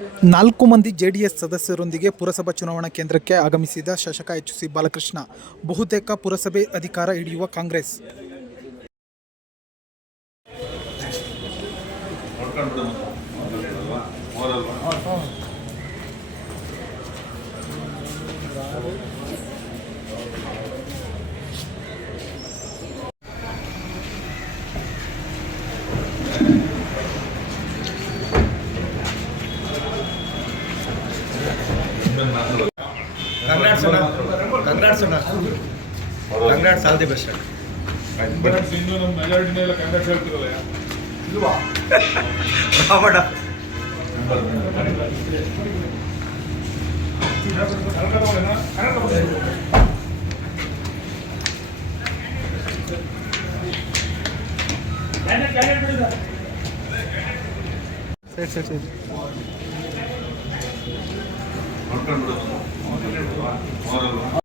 4 ಮಂದಿ ಜೆಡಿಎಸ್ ಸದಸ್ಯರೊಂದಿಗೆ ಪುರಸಭಾ ಚುನಾವಣಾ ಕೇಂದ್ರಕ್ಕೆ ಆಗಮಿಸಿದ ಶಾಸಕ ಎಚ್.ಸಿ. ಬಾಲಕೃಷ್ಣ. ಬಹುತೇಕ ಪುರಸಭೆ ಅಧಿಕಾರ ಹಿಡಿಯುವ Congress. Congrats all the best. Congrats ಇನ್ನು ನಮ್ಮ ಮೆಜಾರಿಟಿನೇ ಎಲ್ಲ ಕಂಗ್ರಾಟ್ಸ್ ಹೇಳ್ತಿರಲ್ಲ ಇಲ್ವಾ ರಾಮಣ್ಣ ಸರಿ ನೋಡ್ಕೊಂಡು